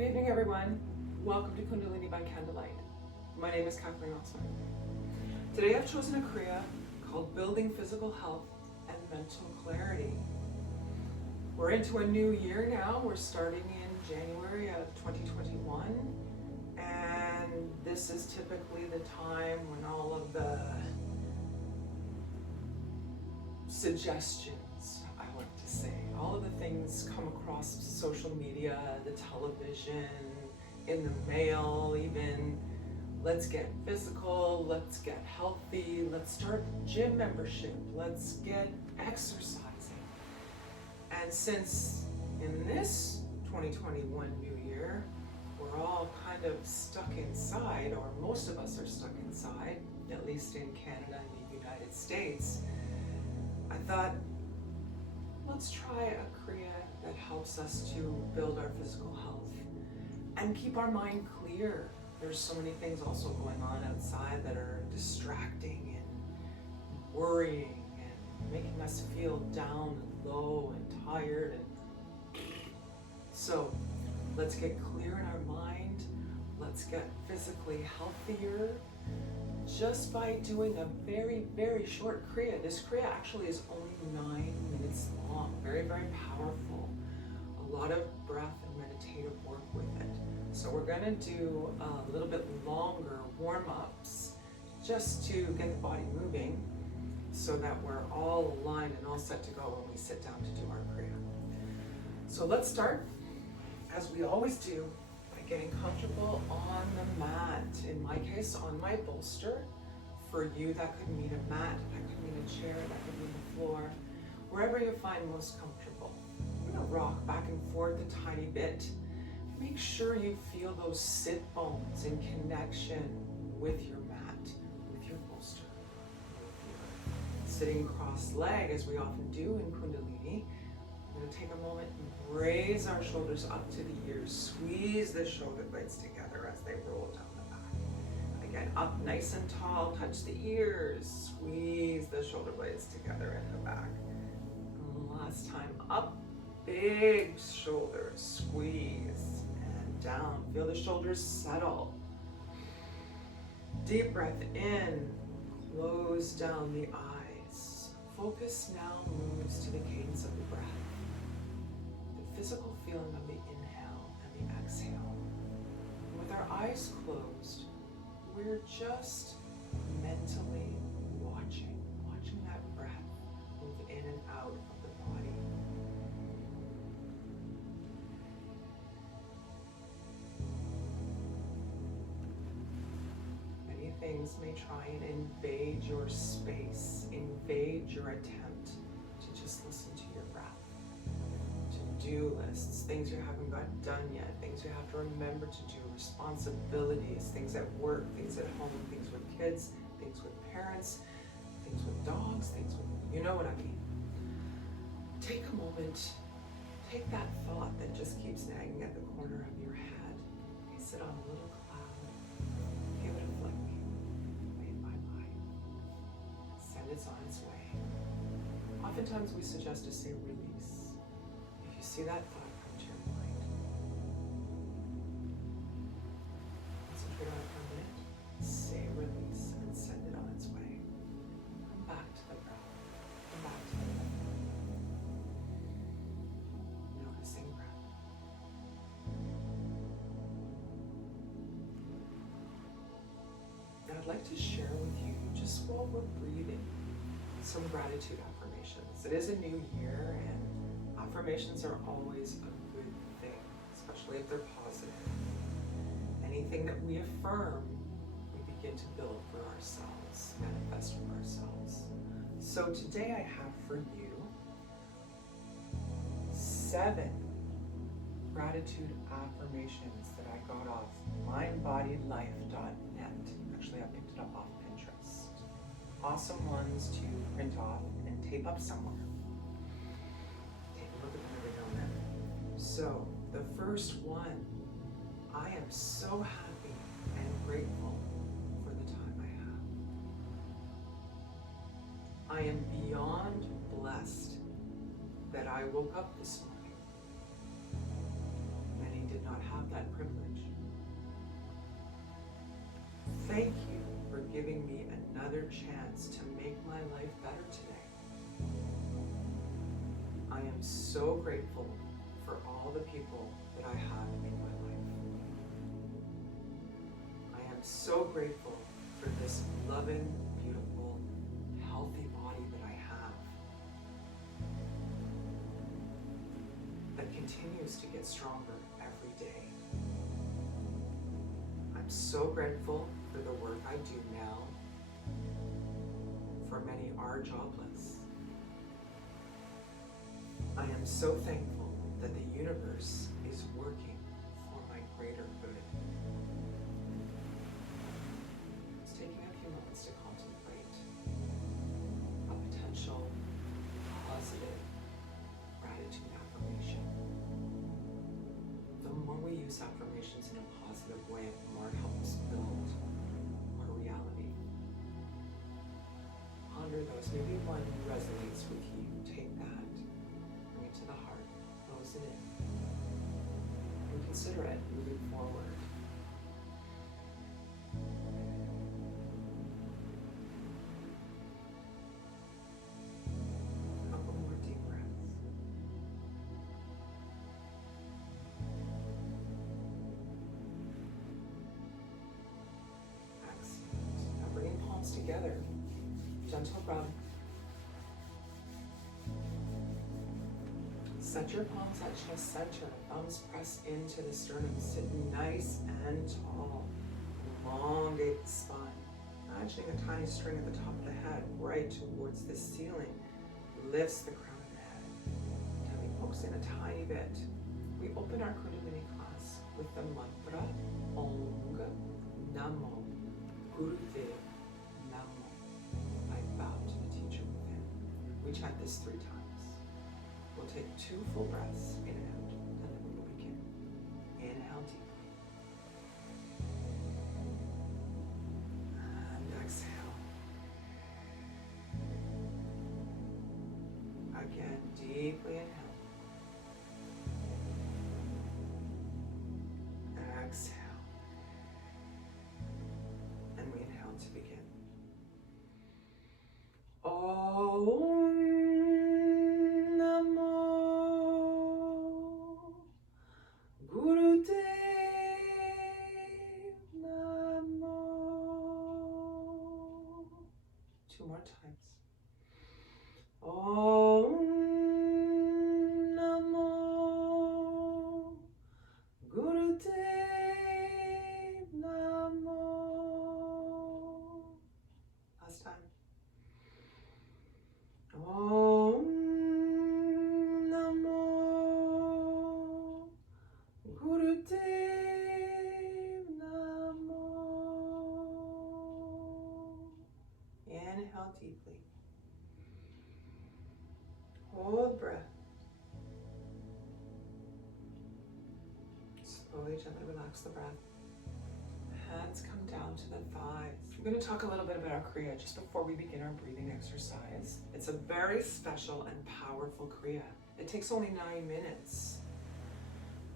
Good evening, everyone. Welcome to Kundalini by Candlelight. My name is Kathleen.osmond. Today I've chosen a Kriya called Building Physical Health and Mental Clarity. We're into a new year now. We're starting in January of 2021. And this is typically the time when all of the suggestions, I like to say, all of the things come across social media, the television, in the mail even. Let's get physical, let's get healthy, let's start gym membership, let's get exercising. And since in this 2021 new year, we're all kind of stuck inside, or most of us are stuck inside, at least in Canada and the United States, I thought, let's try a Kriya that helps us to build our physical health and keep our mind clear. There's so many things also going on outside that are distracting and worrying and making us feel down and low and tired. And so let's get clear in our mind. Let's get physically healthier just by doing a very, very short Kriya. This Kriya actually is only 9 minutes long, very, very powerful. A lot of breath and meditative work with it. So we're gonna do a little bit longer warm-ups just to get the body moving so that we're all aligned and all set to go when we sit down to do our Kriya. So let's start, as we always do, by getting comfortable on the mat. In my case, on my bolster. For you, that could mean a mat, that could mean a chair, that could mean the floor, wherever you find most comfortable. I'm gonna rock back and forth a tiny bit. Make sure you feel those sit bones in connection with your mat, with your bolster. Sitting cross-legged, as we often do in Kundalini, we're going to take a moment and raise our shoulders up to the ears. Squeeze the shoulder blades together as they roll down the back. Again, up nice and tall, touch the ears. Squeeze the shoulder blades together in the back. And last time, up, big shoulders, squeeze. Down. Feel the shoulders settle. Deep breath in. Close down the eyes. Focus now moves to the cadence of the breath. The physical feeling of the inhale and the exhale. With our eyes closed, we're just mentally watching that breath move in and out of the body. Things may try and invade your space, invade your attempt to just listen to your breath. To-do lists, things you haven't got done yet, things you have to remember to do, responsibilities, things at work, things at home, things with kids, things with parents, things with dogs, things with, you know what I mean. Take a moment, take that thought that just keeps nagging at the corner of your head. You sit on a little cloud, give it a flick. It's on its way. Oftentimes we suggest to say release. If you see that thought come to your mind, concentrate on it for a minute, say release, and send it on its way. Come back to the breath. Come back to the breath. Noticing breath. I'd like to share with you, just while we're breathing, some gratitude affirmations. It is a new year, and affirmations are always a good thing, especially if they're positive. Anything that we affirm, we begin to build for ourselves, manifest for ourselves. So today I have for you 7 gratitude affirmations that I got off mindbodylife.net. Actually, I picked it up off Pinterest. Awesome ones to print off and tape up somewhere. Take a look at them every now and then. So, the first one, I am so happy and grateful for the time I have. I am beyond blessed that I woke up this morning. Many did not have that privilege. Thank you for giving me another chance to make my life better today. I am so grateful for all the people that I have in my life. I am so grateful for this loving, beautiful, healthy body that I have that continues to get stronger every day. I'm so grateful for the work I do now, for many are jobless. I am so thankful that the universe is working for my greater good. It's taking a few moments to contemplate a potential positive gratitude affirmation. The more we use affirmations in a positive way, the more it helps build our reality. Ponder those. Maybe one resonates with you. Take that, bring it to the heart, close it in, and consider it moving forward. A couple more deep breaths. Excellent. Now bringing palms together. Gentle rub. Set your palms at chest center. Thumbs press into the sternum. Sitting nice and tall. Elongate the spine. Imagining a tiny string at the top of the head, right towards the ceiling. Lifts the crown of the head. Tummy pokes in a tiny bit. We open our Kundalini class with the mantra Om NAMO Gurudev NAMO. I bow to the teacher within. We chant this 3 times. We'll take 2 full breaths in and out, and then we will begin. Inhale deeply. And exhale. Again, deeply inhale. Exhale. And we inhale to begin. Om NAMO Gurudev NAMO. 2 more times. Om NAMO Gurudev NAMO. Last time. Om NAMO Gurudev NAMO. Inhale deeply. Hold breath. Slowly, gently relax the breath. Hands come down to the thighs. I'm going to talk a little bit about our Kriya just before we begin our breathing exercise. It's a very special and powerful Kriya. It takes only 9 minutes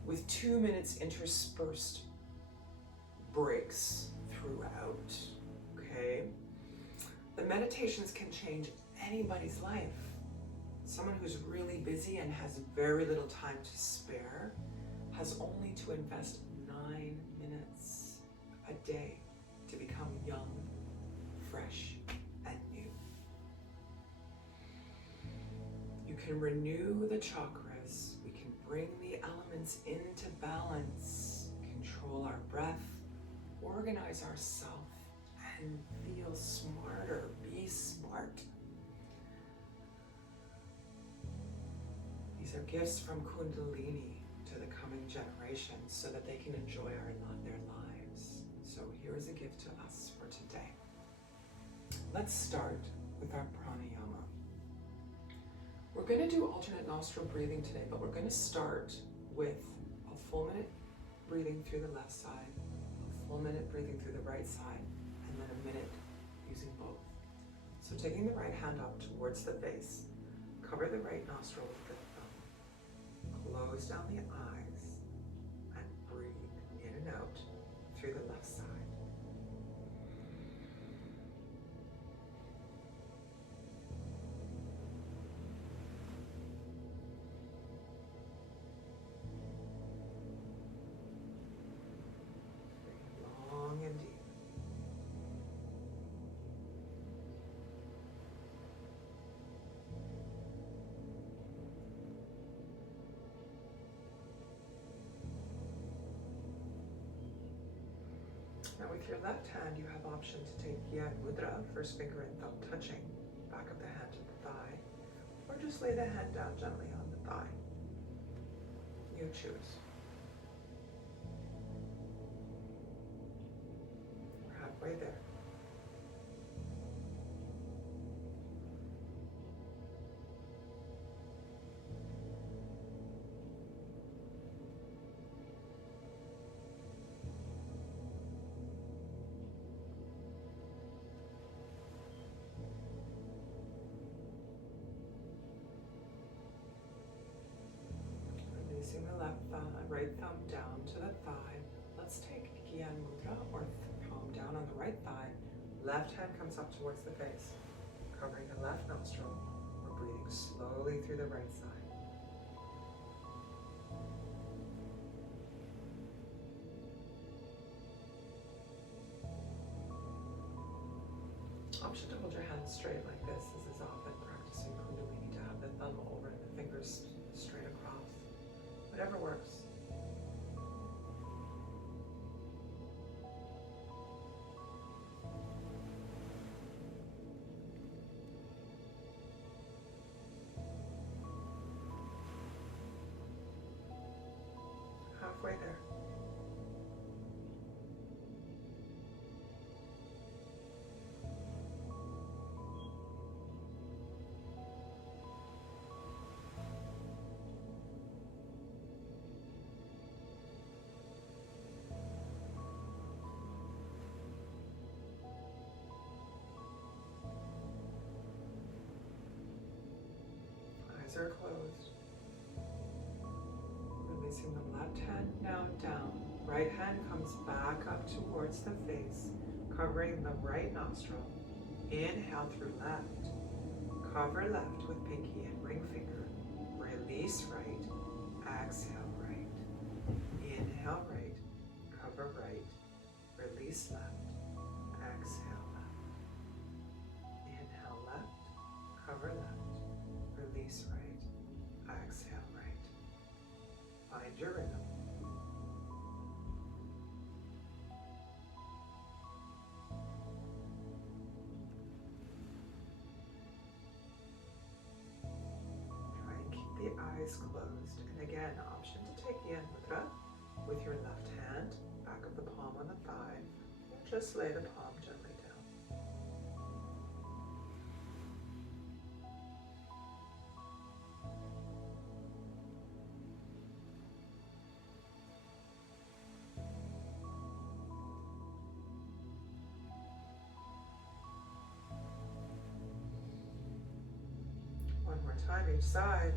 with 2 minutes interspersed breaks throughout, okay? The meditations can change anybody's life. Someone who's really busy and has very little time to spare has only to invest 9 minutes a day to become young, fresh, and new. You can renew the chakras. We can bring the elements into balance, control our breath, organize ourselves, and feel smarter. Be smart. These are gifts from Kundalini to the coming generations so that they can enjoy their lives. So here is a gift to us for today. Let's start with our pranayama. We're going to do alternate nostril breathing today, but we're going to start with a full minute breathing through the left side, a full minute breathing through the right side, and then a minute using both. So taking the right hand up towards the face, cover the right nostril with the thumb, close down the eyes, and Now with your left hand, you have option to take Yan Mudra, first finger and thumb touching, back of the hand to the thigh, or just lay the hand down gently on the thigh. You choose. We're halfway there. Releasing the right thumb down to the thigh. Let's take Gyan Mudra, or palm down on the right thigh. Left hand comes up towards the face, covering the left nostril. We're breathing slowly through the right side. Option to hold your hands straight like this. This is often practicing Kundalini, to have the thumb over and the fingers straight across. Whatever works. Halfway there. Eyes are closed. Releasing the left hand now down. Right hand comes back up towards the face, covering the right nostril. Inhale through left. Cover left with pinky and ring finger. Release right. Exhale right. Inhale right. Cover right. Release left. Exhale left. Inhale left. Cover left. Release right. Exhale right. Find your rhythm. Try and keep the eyes closed. And again, option to take Yan Mudra with your left hand, back of the palm on the thigh, or just lay the palm gently down. One more time each side.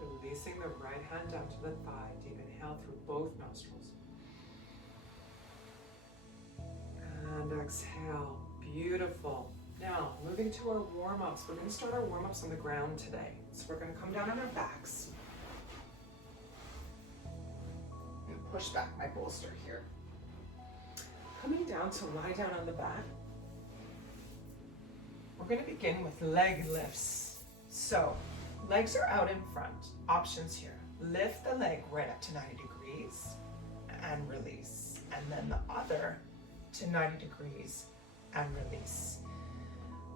Releasing the right hand down to the thigh. Deep inhale through both nostrils. And exhale. Beautiful. Now, moving to our warm-ups. We're going to start our warm-ups on the ground today. So we're going to come down on our backs. And push back my bolster here. Coming down to lie down on the back. We're going to begin with leg lifts. So, legs are out in front. Options here. Lift the leg right up to 90 degrees and release. And then the other to 90 degrees and release.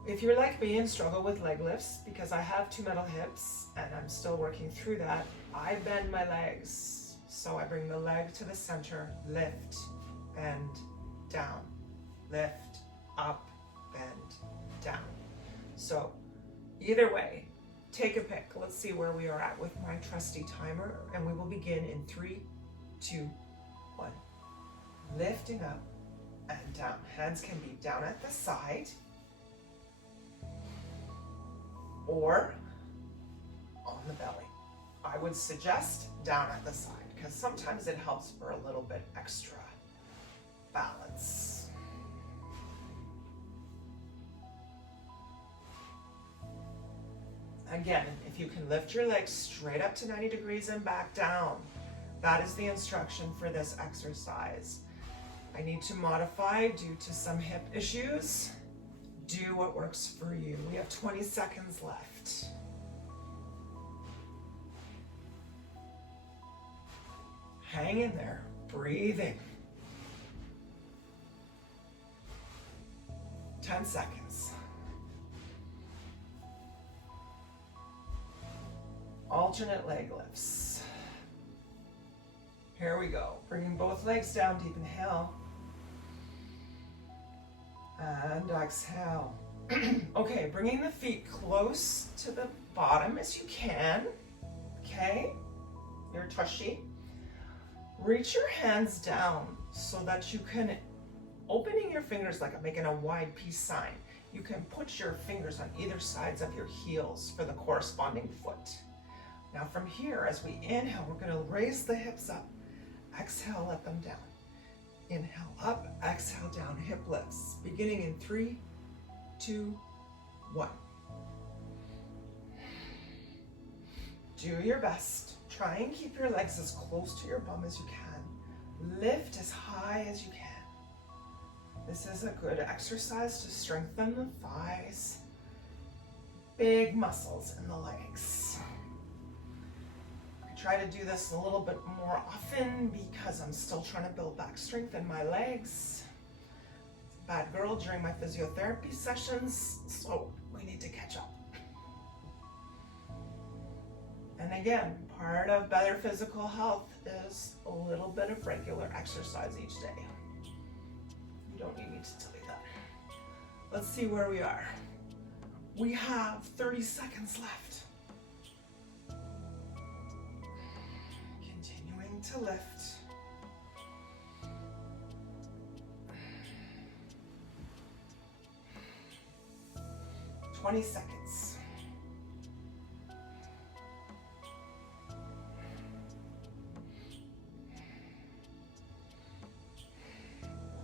If you're like me and struggle with leg lifts, because I have two metal hips and I'm still working through that, I bend my legs. So I bring the leg to the center, lift, bend, down, lift, up, bend, down. So either way, take a pick. Let's see where we are at with my trusty timer, and we will begin in 3, 2, 1. Lifting up and down. Hands can be down at the side or on the belly. I would suggest down at the side because sometimes it helps for a little bit extra balance. Again, if you can lift your legs straight up to 90 degrees and back down, that is the instruction for this exercise. I need to modify due to some hip issues. Do what works for you. We have 20 seconds left. Hang in there, breathing. 10 seconds. Alternate leg lifts. Here we go. Bringing both legs down, deep inhale. And exhale. Okay, bringing the feet close to the bottom as you can. Okay, your tushy. Reach your hands down so that you can, opening your fingers like I'm making a wide peace sign. You can put your fingers on either sides of your heels for the corresponding foot. Now from here, as we inhale, we're gonna raise the hips up. Exhale, let them down. Inhale up, exhale down, hip lifts. Beginning in 3, 2, 1. Do your best. Try and keep your legs as close to your bum as you can. Lift as high as you can. This is a good exercise to strengthen the thighs, big muscles in the legs. I try to do this a little bit more often because I'm still trying to build back strength in my legs. Bad girl during my physiotherapy sessions, so we need to catch up. And again, part of better physical health is a little bit of regular exercise each day. You don't need me to tell you that. Let's see where we are. We have 30 seconds left. Continuing to lift. 20 seconds.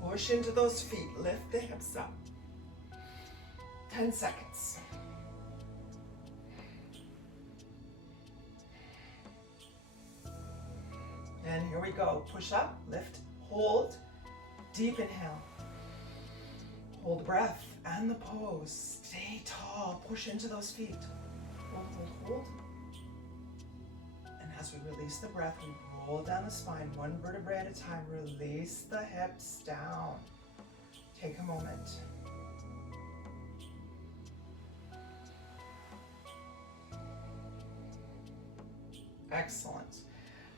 Push into those feet, lift the hips up. 10 seconds. And here we go. Push up, lift, hold, deep inhale. Hold the breath and the pose. Stay tall, push into those feet. Hold, hold, hold. And as we release the breath, we roll down the spine, one vertebrae at a time. Release the hips down. Take a moment. Excellent.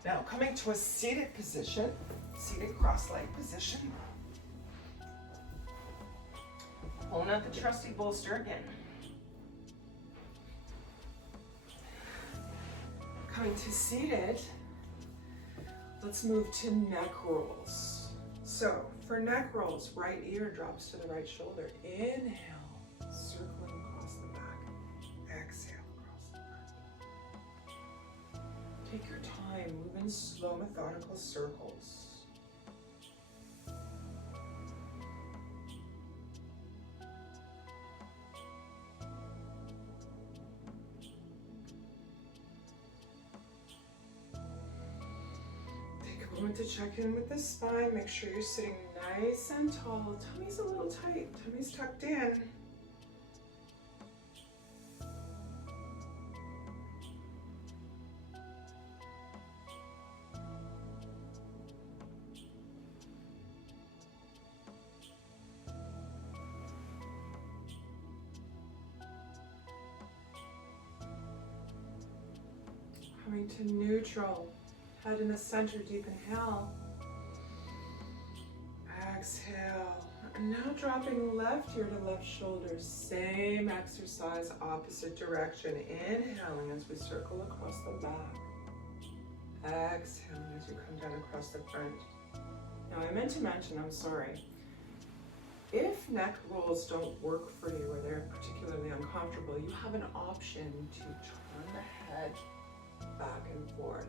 Now coming to a seated position, seated cross-leg position. Pulling out the trusty bolster again. Coming to seated, let's move to neck rolls. So for neck rolls, right ear drops to the right shoulder. Inhale, circling across the back. Exhale across the back. Take your time, move in slow, methodical circles. To check in with the spine, make sure you're sitting nice and tall. Tummy's a little tight, tummy's tucked in. Coming to neutral. Head in the center, deep inhale. Exhale. And now dropping left ear to left shoulder. Same exercise, opposite direction. Inhaling as we circle across the back. Exhaling as you come down across the front. Now I meant to mention, I'm sorry, if neck rolls don't work for you or they're particularly uncomfortable, you have an option to turn the head back and forth.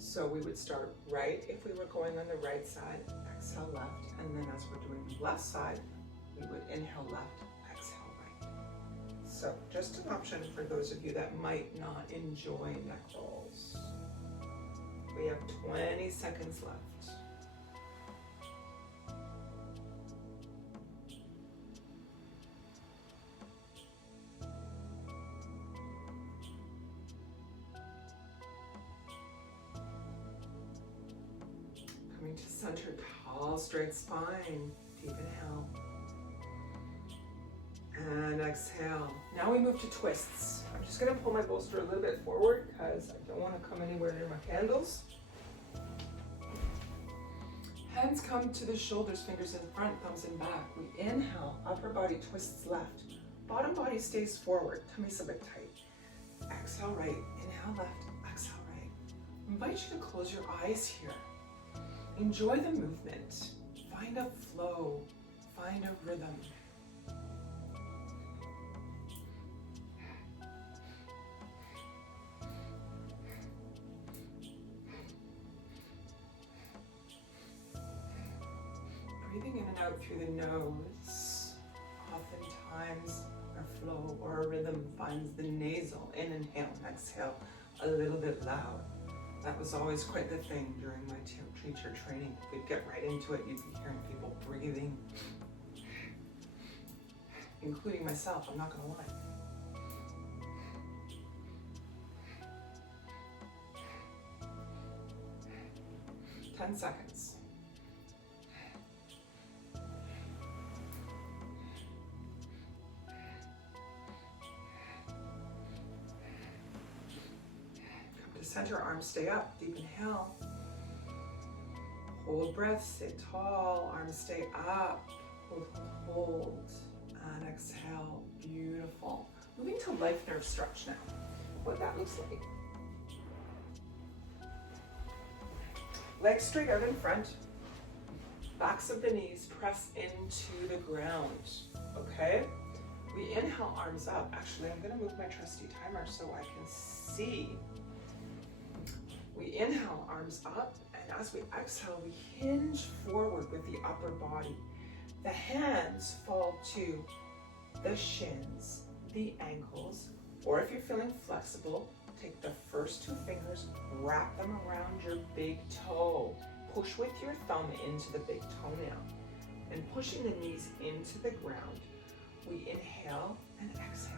So we would start right if we were going on the right side, exhale left, and then as we're doing the left side, we would inhale left, exhale right. So just an option for those of you that might not enjoy neck rolls. We have 20 seconds left. to center, tall, straight spine. Deep inhale. And exhale. Now we move to twists. I'm just going to pull my bolster a little bit forward because I don't want to come anywhere near my candles. Hands come to the shoulders, fingers in front, thumbs in back. We inhale, upper body twists left. Bottom body stays forward, tummy's a bit tight. Exhale right, inhale left, exhale right. I invite you to close your eyes here. Enjoy the movement. Find a flow, find a rhythm. Breathing in and out through the nose. Oftentimes our flow or our rhythm finds the nasal. In inhale and exhale a little bit loud. That was always quite the thing during my teacher training. We'd get right into it. You'd be hearing people breathing, including myself, I'm not going to lie. 10 seconds. Center, arms stay up, deep inhale. Hold breath, stay tall, arms stay up. Hold, hold, hold. And exhale, beautiful. Moving to life nerve stretch now. What that looks like. Legs straight out in front. Backs of the knees press into the ground, okay? We inhale, arms up. Actually, I'm gonna move my trusty timer so I can see. We inhale, arms up, and as we exhale, we hinge forward with the upper body. The hands fall to the shins, the ankles, or if you're feeling flexible, take the first 2 fingers, wrap them around your big toe. Push with your thumb into the big toenail. And pushing the knees into the ground, we inhale and exhale.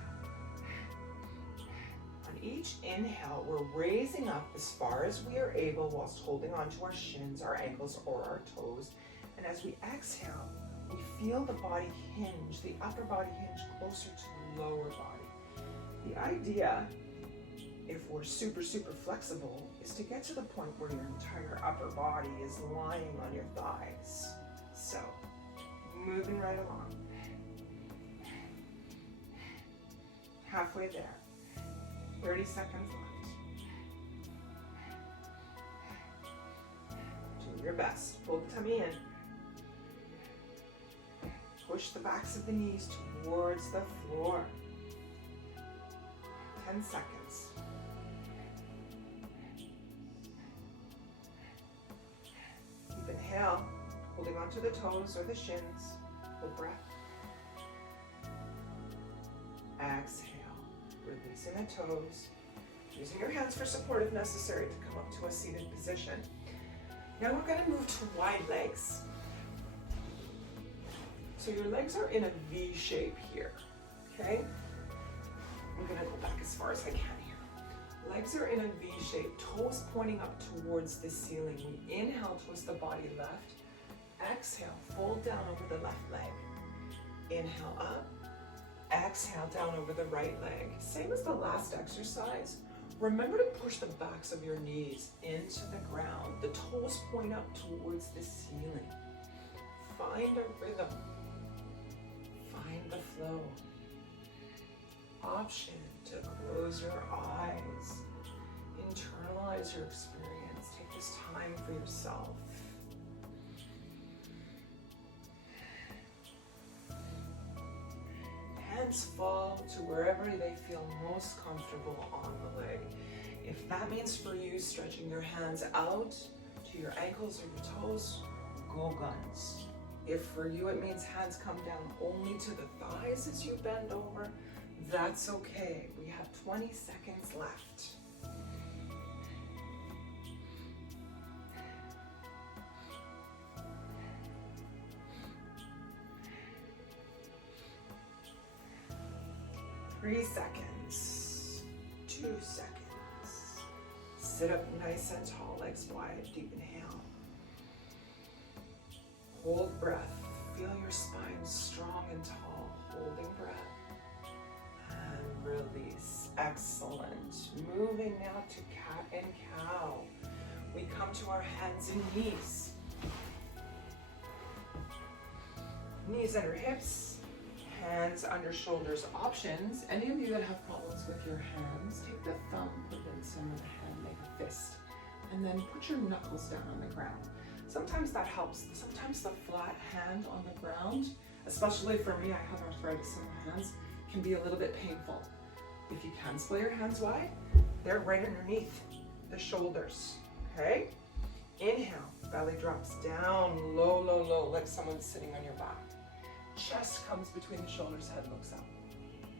On each inhale, we're raising up as far as we are able whilst holding onto our shins, our ankles, or our toes. And as we exhale, we feel the body hinge, the upper body hinge closer to the lower body. The idea, if we're super, super flexible, is to get to the point where your entire upper body is lying on your thighs. So, moving right along. Halfway there. 30 seconds left. Do your best. Pull the tummy in. Push the backs of the knees towards the floor. 10 seconds. Deep inhale, holding onto the toes or the shins. Hold breath. Exhale. Releasing the toes, using your hands for support if necessary to come up to a seated position. Now we're going to move to wide legs. So your legs are in a V shape here, okay? I'm going to go back as far as I can here. Legs are in a V shape, toes pointing up towards the ceiling. We inhale, twist the body left. Exhale, fold down over the left leg. Inhale up. Exhale down over the right leg. Same as the last exercise. Remember to push the backs of your knees into the ground. The toes point up towards the ceiling. Find a rhythm. Find the flow. Option to close your eyes. Internalize your experience. Take this time for yourself. Hands fall to wherever they feel most comfortable on the leg. If that means for you stretching your hands out to your ankles or your toes, go guns. If for you it means hands come down only to the thighs as you bend over, that's okay. We have 20 seconds left. Three seconds, 2 seconds. Sit up nice and tall, legs wide, deep inhale. Hold breath. Feel your spine strong and tall. Holding breath. And release. Excellent. Moving now to cat and cow. We come to our hands and knees. Knees under hips, hands under shoulders. Options. Any of you that have problems with your hands, take the thumb, put it in the center of the hand, make a fist, and then put your knuckles down on the ground. Sometimes that helps. Sometimes the flat hand on the ground, especially for me, I have arthritis in my hands, can be a little bit painful. If you can spread your hands wide, they're right underneath the shoulders, okay? Inhale, belly drops down, low, low, low, like someone's sitting on your back. Chest comes between the shoulders, head looks up.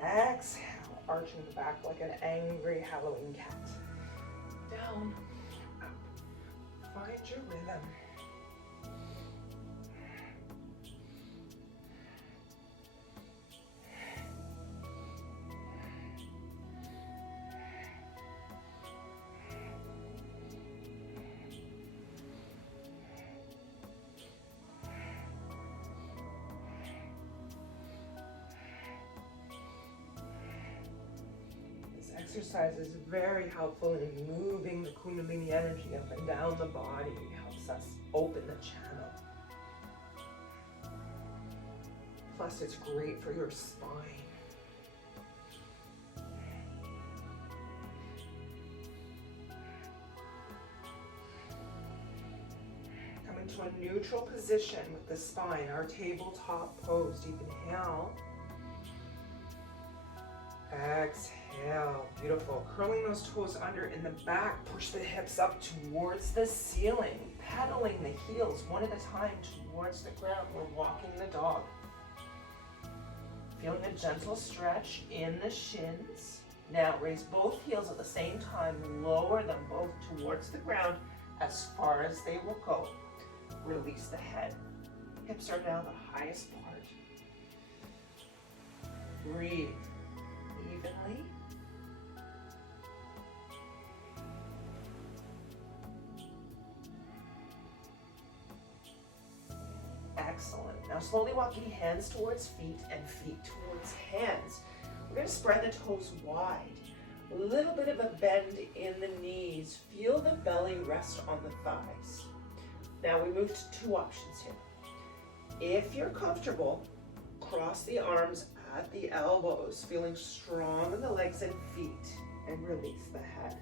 Exhale, arching the back like an angry Halloween cat. Down, up. Find your rhythm. Exercise is very helpful in moving the Kundalini energy up and down the body. It helps us open the channel. Plus, it's great for your spine. Come into a neutral position with the spine, our tabletop pose. Deep inhale. Exhale, beautiful. Curling those toes under in the back. Push the hips up towards the ceiling. Pedaling the heels one at a time towards the ground. We're walking the dog. Feeling a gentle stretch in the shins. Now raise both heels at the same time. Lower them both towards the ground as far as they will go. Release the head. Hips are now the highest part. Breathe evenly. Excellent. Now slowly walking hands towards feet and feet towards hands. We're going to spread the toes wide. A little bit of a bend in the knees. Feel the belly rest on the thighs. Now we move to two options here. If you're comfortable, cross the arms at the elbows, feeling strong in the legs and feet, and release the head.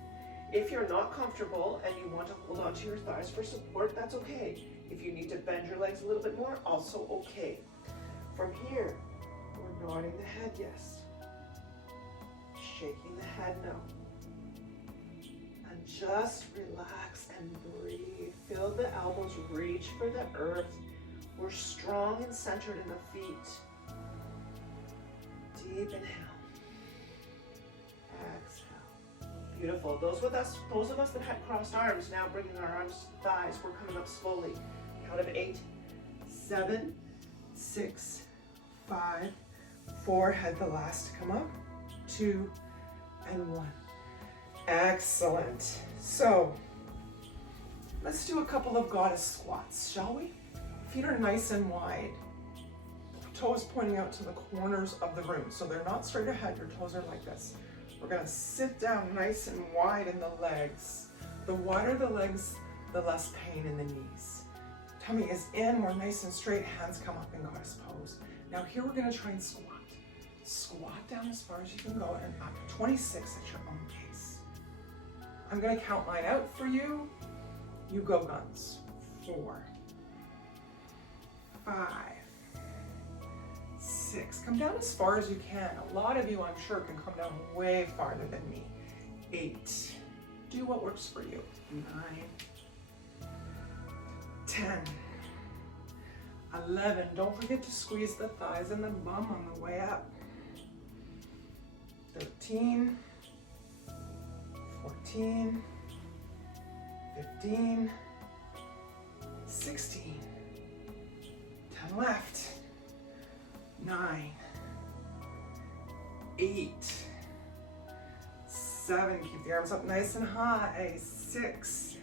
If you're not comfortable and you want to hold on to your thighs for support, that's okay. If you need to bend your legs a little bit more, also okay. From here, we're nodding the head yes. Shaking the head no. And just relax and breathe. Feel the elbows reach for the earth. We're strong and centered in the feet. Deep inhale. Exhale. Beautiful. Those of us that had crossed arms, now bringing our arms to thighs. We're coming up slowly. Count of 8, 7, 6, 5, 4. Head the last to come up. 2 and 1. Excellent. So let's do a couple of goddess squats, shall we? Feet are nice and wide. Toes pointing out to the corners of the room. So they're not straight ahead, your toes are like this. We're gonna sit down nice and wide in the legs. The wider the legs, the less pain in the knees. Tummy is in, we're nice and straight, hands come up in goddess pose. Now here we're gonna try and squat. Squat down as far as you can go and up. 26 at your own pace. I'm gonna count mine out for you. You go guns. 4, 5, 6. Come down as far as you can. A lot of you, I'm sure, can come down way farther than me. 8. Do what works for you. 9, 10, 11. Don't forget to squeeze the thighs and the bum on the way up. 13, 14, 15, 16. 10 left. 9, 8, 7. Keep the arms up nice and high. 6,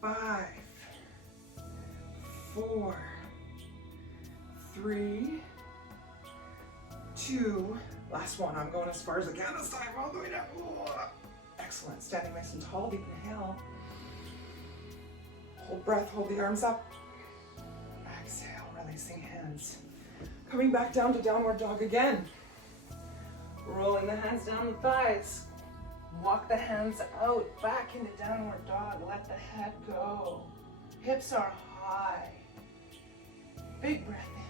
5, 4, 3, 2, last one. I'm going as far as I can this time, all the way down. Excellent. Standing nice and tall, deep inhale. Hold breath, hold the arms up. Exhale, releasing hands. Coming back down to downward dog again. Rolling the hands down the thighs. Walk the hands out, back into downward dog. Let the head go. Hips are high. Big breath in.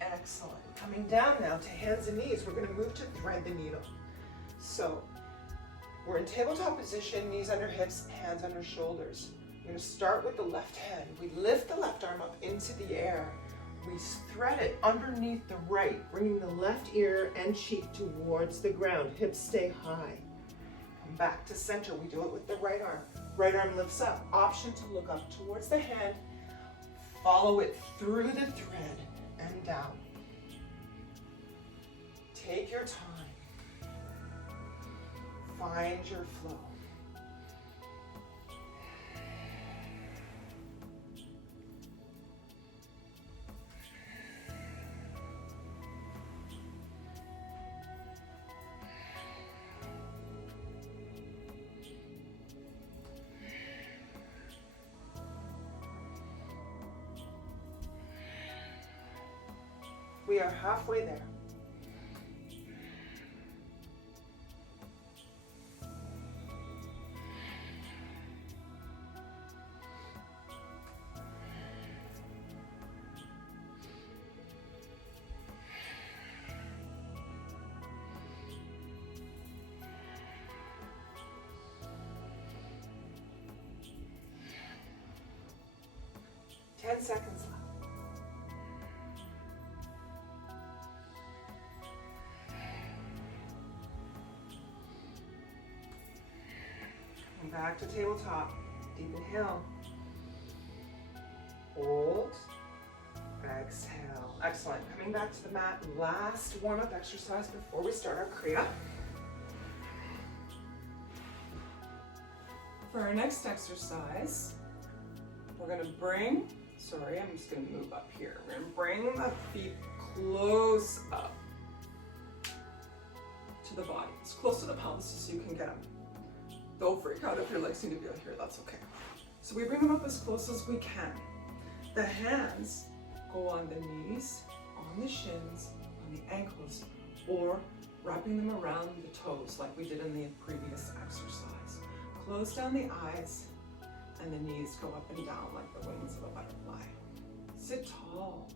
Excellent. Coming down now to hands and knees. We're going to move to thread the needle. So we're in tabletop position, knees under hips, hands under shoulders. We're going to start with the left hand. We lift the left arm up into the air. We thread it underneath the right, bringing the left ear and cheek towards the ground. Hips stay high. Come back to center. We do it with the right arm. Right arm lifts up. Option to look up towards the hand. Follow it through the thread and down. Take your time. Find your flow. We are halfway there. Ten seconds left. Back to tabletop. Deep inhale. Hold. Exhale. Excellent. Coming back to the mat. Last warm-up exercise before we start our Kriya. For our next exercise, we're going to bring, I'm just going to move up here. We're going to bring the feet close up to the body. As close to the pelvis as you can get them. Don't freak out if your legs need to be out here, that's okay. So we bring them up as close as we can. The hands go on the knees, on the shins, on the ankles, or wrapping them around the toes like we did in the previous exercise. Close down the eyes, and the knees go up and down like the wings of a butterfly. Sit tall.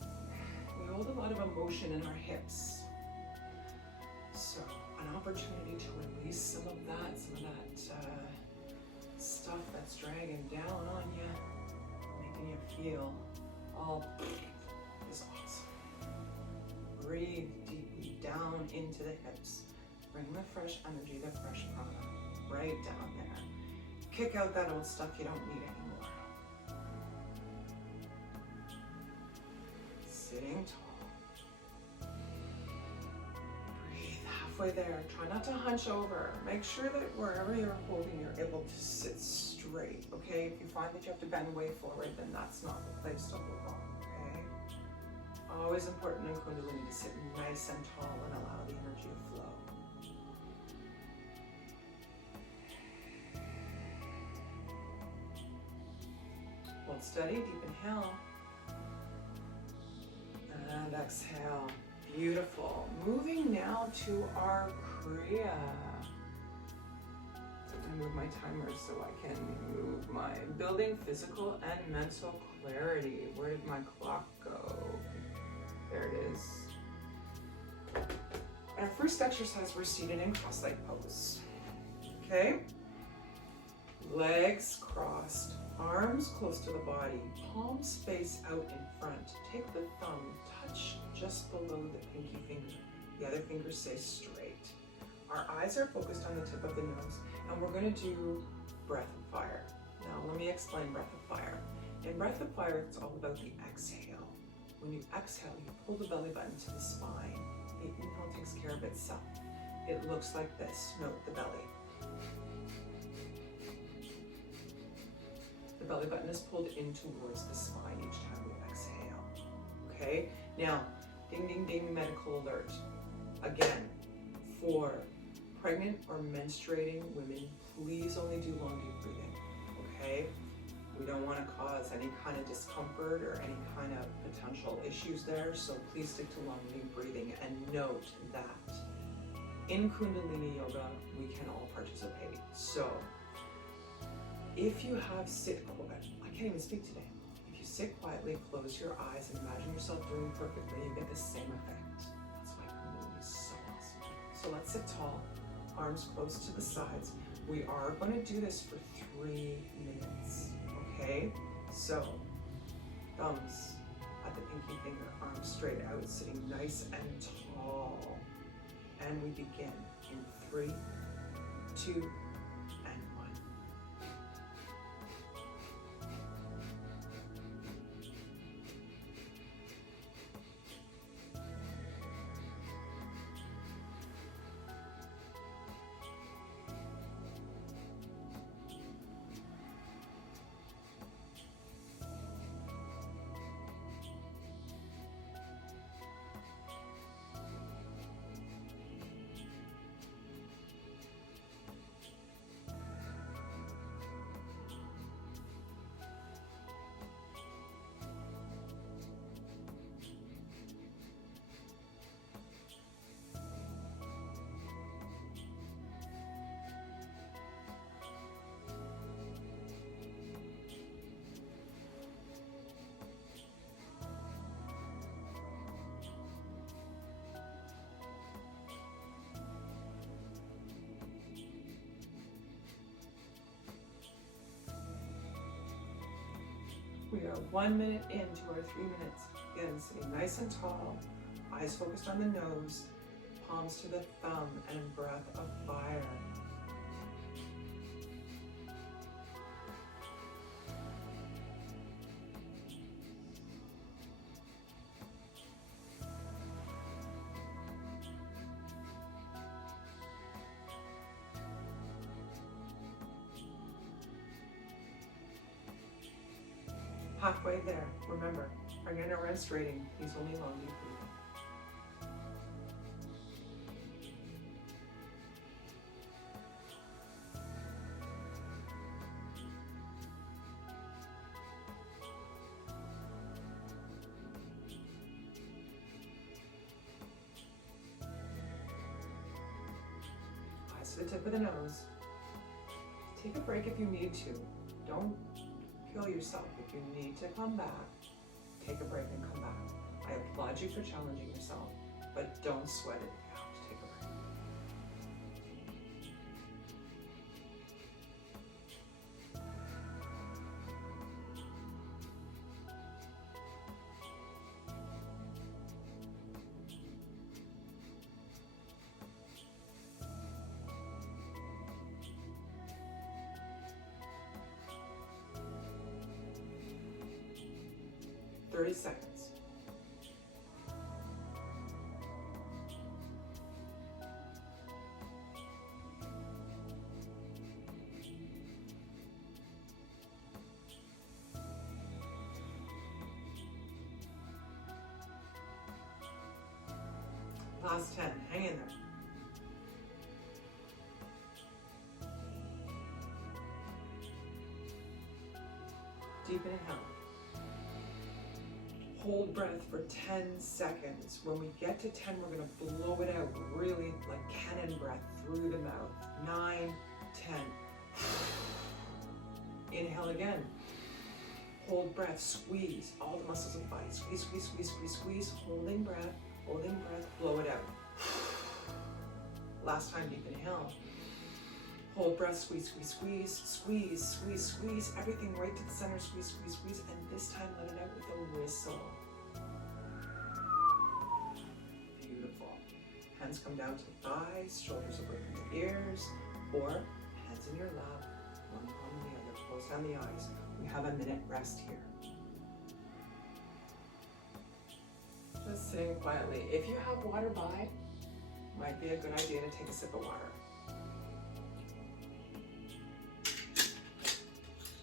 We hold a lot of emotion in our hips. So, an opportunity to release some of that stuff that's dragging down on you, making you feel all is awesome. Breathe deeply down into the hips. Bring the fresh energy, the fresh prana right down there. Kick out that old stuff you don't need anymore. Sitting tall. Halfway there. Try not to hunch over. Make sure that wherever you're holding, you're able to sit straight, okay? If you find that you have to bend way forward, then that's not the place to hold on, okay? Always important in Kundalini to sit nice and tall and allow the energy to flow. Hold steady, deep inhale. And exhale. Beautiful. Moving now to our Kriya. I'm going to move my timer so I can move my building physical and mental clarity. Where did my clock go? There it is. Our first exercise, we're seated in cross-leg pose. Okay? Legs crossed, arms close to the body, palms face out in front. Take the thumb, touch just below the pinky finger. The other finger stays straight. Our eyes are focused on the tip of the nose, and we're going to do breath of fire. Now, let me explain breath of fire. In breath of fire, it's all about the exhale. When you exhale, you pull the belly button to the spine. The inhale takes care of itself. It looks like this. Note the belly. The belly button is pulled in towards the spine each time we exhale. Okay? Now, ding, ding, ding, medical alert. Again, for pregnant or menstruating women, please only do long, deep breathing. Okay? We don't want to cause any kind of discomfort or any kind of potential issues there, so please stick to long, deep breathing. And note that in Kundalini Yoga, we can all participate. So, if you have I can't even speak today. If you sit quietly, close your eyes, and imagine yourself doing perfectly, you get the same effect. That's why Kundalini is so awesome. So let's sit tall, arms close to the sides. We are going to do this for 3 minutes, okay? So, thumbs at the pinky finger, arms straight out, sitting nice and tall. And we begin in 3, 2, and 1. We are 1 minute into our 3 minutes. Again, sitting nice and tall, eyes focused on the nose, palms to the thumb, and breath of fire. Halfway there. Remember, pregnant or menstruating, please only long, deep breathing. Eyes to the tip of the nose. Take a break if you need to. Don't kill yourself. If you need to come back, take a break and come back. I applaud you for challenging yourself, but don't sweat it if you have to take a break. Thirty seconds. Last 10. Hang in there. Deep inhale. Hold breath for 10 seconds. When we get to 10, we're going to blow it out really like cannon breath through the mouth. 9, 10. Inhale again. Hold breath. Squeeze all the muscles of the body. Squeeze, squeeze, squeeze, squeeze, squeeze. Holding breath. Holding breath. Blow it out. Last time, deep inhale. Hold breath, squeeze, squeeze, squeeze, squeeze, squeeze, squeeze, everything right to the center, squeeze, squeeze, squeeze, and this time let it out with a whistle. Beautiful. Hands come down to the thighs, shoulders away from the ears, or hands in your lap, one palm on the other, close down the eyes. We have a minute rest here. Just sitting quietly. If you have water by, might be a good idea to take a sip of water.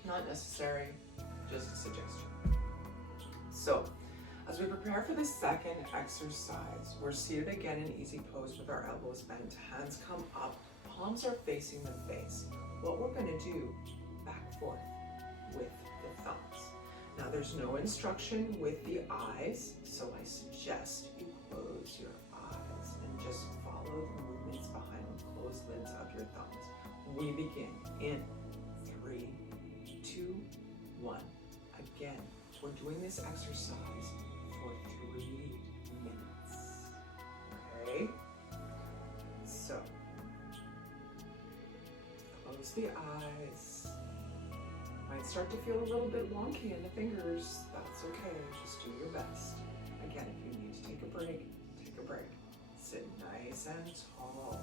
Not necessary, just a suggestion. So, as we prepare for the second exercise, we're seated again in easy pose with our elbows bent, hands come up, palms are facing the face. What we're going to do, back forth with the thumbs. Now there's no instruction with the eyes, so I suggest you close your eyes and just follow the movements behind the closed lids of your thumbs. We begin in 3, 2, 1. Again, we're doing this exercise for 3 minutes. Okay? So, close the eyes. Might start to feel a little bit wonky in the fingers. That's okay, just do your best. Again, if you need to take a break, take a break. Sit nice and tall.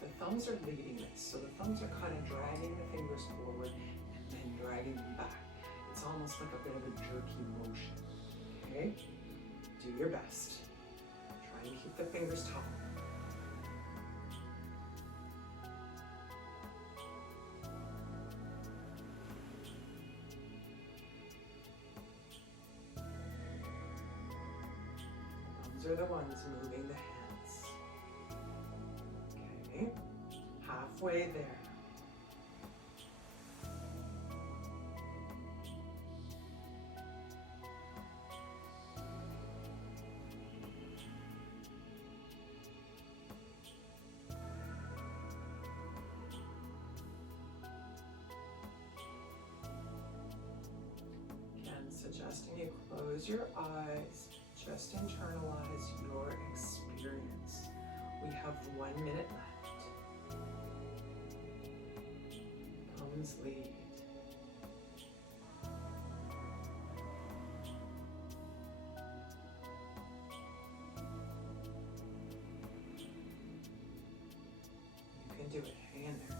The thumbs are leading this, so the thumbs are kind of dragging the fingers forward and then dragging them back. It's almost like a bit of a jerky motion, okay? Do your best. Try and keep the fingers taut. Thumbs are the ones moving the hands. Okay, halfway there. Suggesting you close your eyes, just internalize your experience. We have 1 minute left. Thumbs lead. You can do it. Hang in there.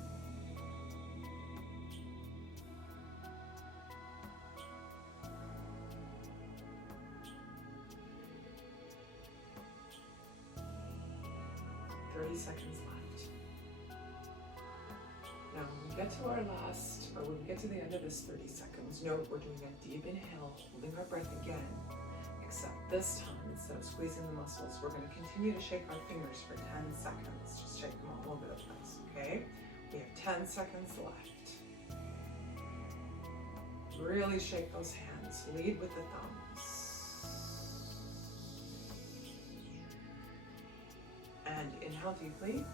Seconds left. Now when we get to our last, or when we get to the end of this 30 seconds, note we're doing a deep inhale, holding our breath again, except this time, instead of squeezing the muscles, we're going to continue to shake our fingers for 10 seconds. Just shake them all over the place, okay? We have 10 seconds left. Really shake those hands. Lead with the thumbs. And inhale deeply.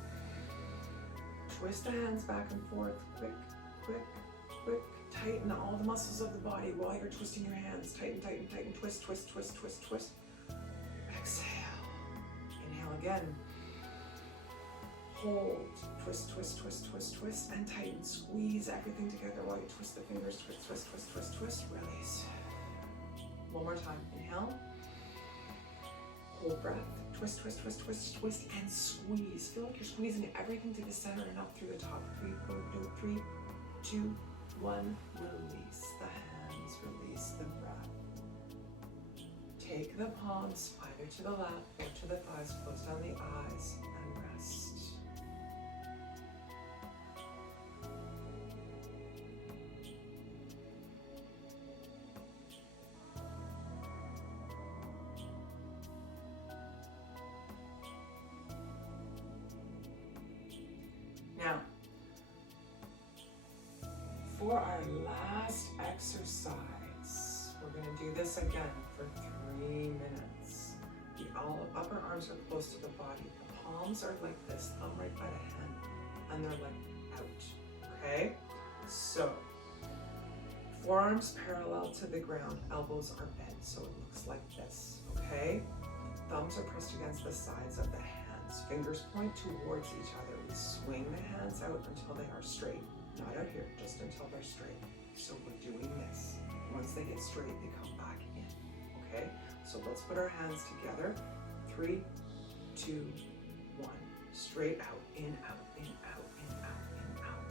Twist the hands back and forth. Quick, quick, quick. Tighten all the muscles of the body while you're twisting your hands. Tighten, tighten, tighten. Twist, twist, twist, twist, twist. Exhale. Inhale again. Hold. Twist, twist, twist, twist, twist. And tighten. Squeeze everything together while you twist the fingers. Twist, twist, twist, twist, twist. Release. One more time. Inhale. Hold breath. Twist, twist, twist, twist, twist, and squeeze. Feel like you're squeezing everything to the center and up through the top. 3, 2, 1. Release the hands, release the breath. Take the palms either to the left or to the thighs, close down the eyes, and rest. Now, for our last exercise, we're going to do this again for 3 minutes. The upper arms are close to the body. The palms are like this, thumb right by the hand, and they're like out, okay? So, forearms parallel to the ground, elbows are bent, so it looks like this, okay? Thumbs are pressed against the sides of the hands. Fingers point towards each other. We swing the hands out until they are straight. Not out here, just until they're straight. So we're doing this. Once they get straight, they come back in. Okay? So let's put our hands together. 3, 2, 1. Straight out, in, out, in, out, in, out, in, out.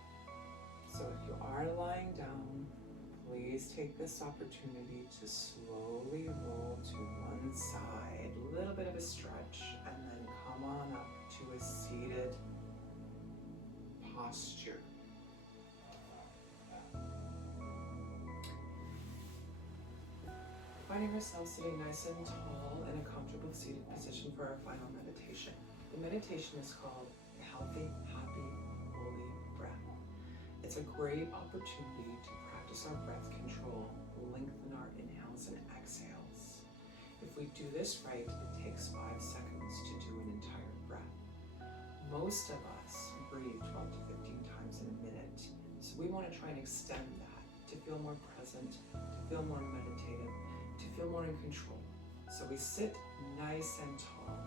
you are lying down, please take this opportunity to slowly roll to one side, a little bit of a stretch, and then come on up to a seated posture. Finding ourselves sitting nice and tall in a comfortable seated position for our final meditation. The meditation is called a healthy, happy, holy breath. It's a great opportunity to practice our breath control, lengthen our inhales and exhales. If we do this right, it takes 5 seconds to do an entire breath. Most of us breathe 12 to 15 times in a minute, so we want to try and extend that to feel more present, to feel more meditative, to feel more in control. So we sit nice and tall.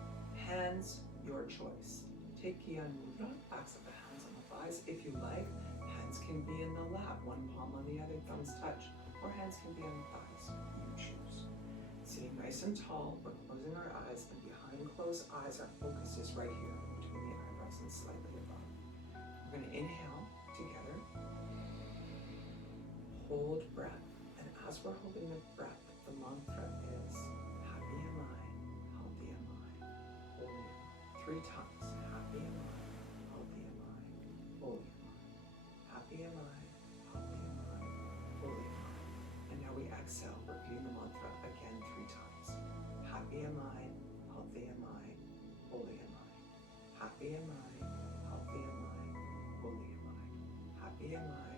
Hands, your choice. Take Kriya Mudra, backs of the hands on the thighs. If you like, hands can be in the lap, one palm on the other, thumbs touch, or hands can be on the thighs. You choose. Sitting nice and tall, we're closing our eyes, and behind closed eyes, our focus is right here, between the eyebrows and slightly above. We're going to inhale together, hold breath, and as we're holding the breath, the mantra is happy am I, healthy am I, holy am I. 3 times. Happy am I, healthy am I, holy am I. Happy am I, healthy am I, holy am I. And now we exhale, repeating the mantra again 3 times. Happy am I, healthy am I, holy am I. Happy am I, healthy am I, holy am I. Happy am I,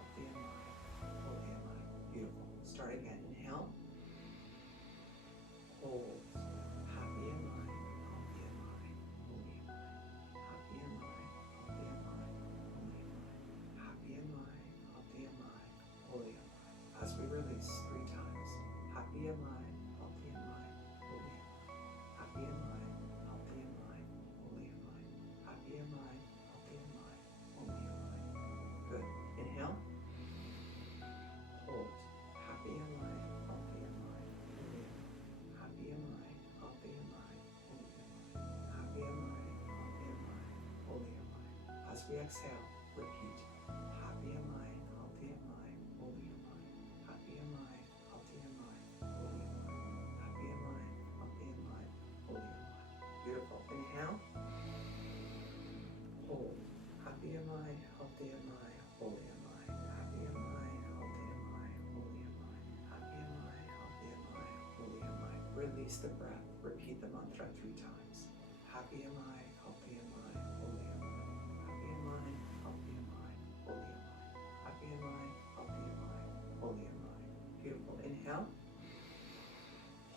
healthy am I, holy am I. Beautiful. Start again. Inhale. Hold. Happy am I, healthy am I, holy am I. Happy am I, healthy am I, holy am I. Happy am I, healthy am I, holy am I. As we release 3 times. Happy am I, healthy am I, holy am I. Happy am I, healthy am I, holy am I. Happy am I, healthy am I, holy am I. Good. Inhale. Hold. Happy am I, healthy am I, holy am I. Happy am I, healthy am I, holy am I. Happy am I, healthy am I, holy am I. As we exhale, repeat. Happy am I, healthy am I, holy am I. Happy am I, healthy am I, holy am I. Happy am I, healthy am I, holy am I. Beautiful. Inhale. Hold. Happy am I, healthy am I, holy am I. Happy am I, healthy am I, holy am I. Happy am I, healthy am I, holy am I. Release the breath. Repeat the mantra 3 times. Happy am I, healthy am I, holy am I. Happy am I, healthy am I, holy am I. Happy am I, healthy am I, holy am I. Beautiful. Inhale.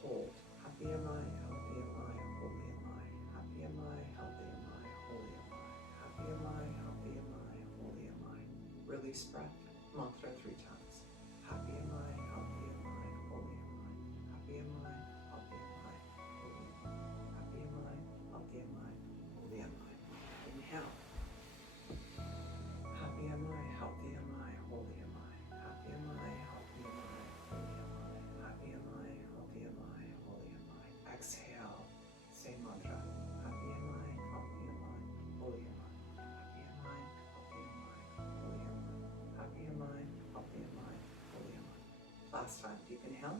Hold. Happy am I, healthy am I, holy am I. Happy am I, healthy am I, holy am I. Happy am I, healthy am I, holy am I. Release breath. Mantra 3 times. Happy am I, healthy am I, holy am I. Happy am I, healthy am I, holy am I. Happy am I, healthy am I, holy am I. Inhale. Happy am I, healthy am I, holy am I. Happy am I, healthy am I, holy am I. Happy am I, healthy am I, holy am I. Exhale. Same mantra. Happy am I, healthy am I, holy am I. Happy am I, healthy am I, holy am I. Happy am I, healthy am I, holy am I. Last time. Deep inhale.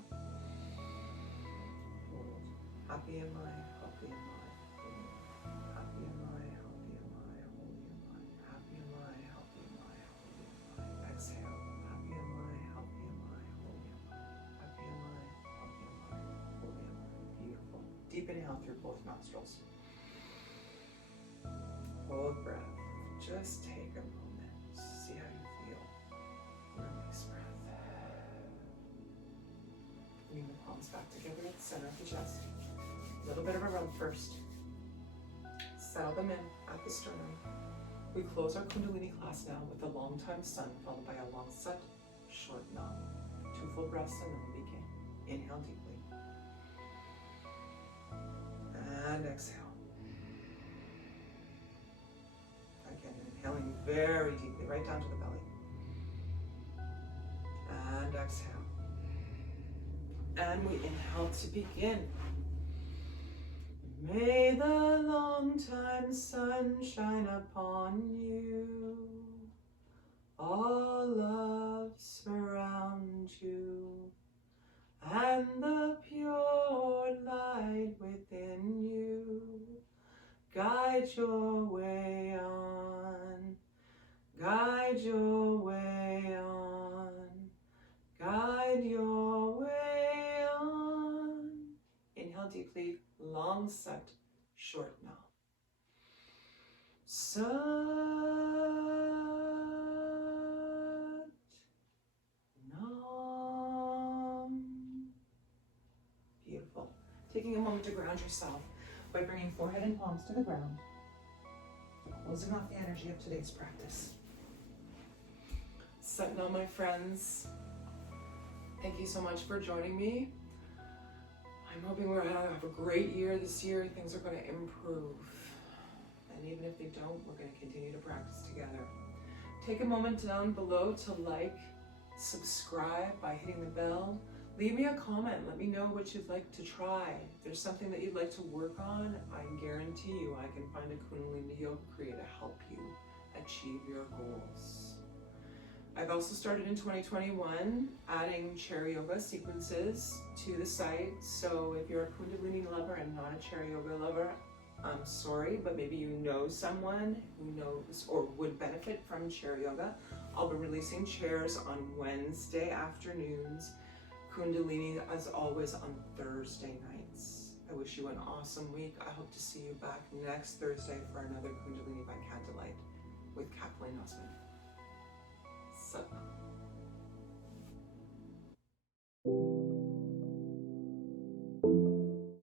Hold. Happy am I, healthy am I, holy am I. Happy am I, healthy am I, holy am I. Happy am I, healthy am I, holy am I. Exhale. Happy am I, healthy am I, holy am I. Happy am I, healthy am I, holy am I. Beautiful. Deep inhale through both nostrils. Hold breath. Just take a moment. See how you feel. Release breath. Bring the palms back together at the center of the chest. A little bit of a rub first. Settle them in at the sternum. We close our Kundalini class now with a long time sun followed by a long set, short nam. 2 full breaths and then we begin. Inhale deeply. And exhale. Again, inhaling very deeply, right down to the belly. And exhale. And we inhale to begin. May the long time sun shine upon you. all love surround you, and the pure light within you guide your way on, guide your way on, guide your way on. Inhale deeply, long set, short now. Sat Nam. Beautiful. Taking a moment to ground yourself by bringing forehead and palms to the ground, closing off the energy of today's practice. Sat Nam, my friends. Thank you so much for joining me. I'm hoping we're going to have a great year this year. Things are going to improve. And even if they don't, we're going to continue to practice together. Take a moment down below to like, subscribe by hitting the bell. Leave me a comment. Let me know what you'd like to try. If there's something that you'd like to work on, I guarantee you I can find a Kundalini Yoga Kriya to help you achieve your goals. I've also started in 2021 adding chair yoga sequences to the site. So if you're a Kundalini lover and not a chair yoga lover, I'm sorry, but maybe you know someone who knows or would benefit from chair yoga. I'll be releasing chairs on Wednesday afternoons, Kundalini as always on Thursday nights. I wish you an awesome week. I hope to see you back next Thursday for another Kundalini by Candlelight with Kathleen.osmond.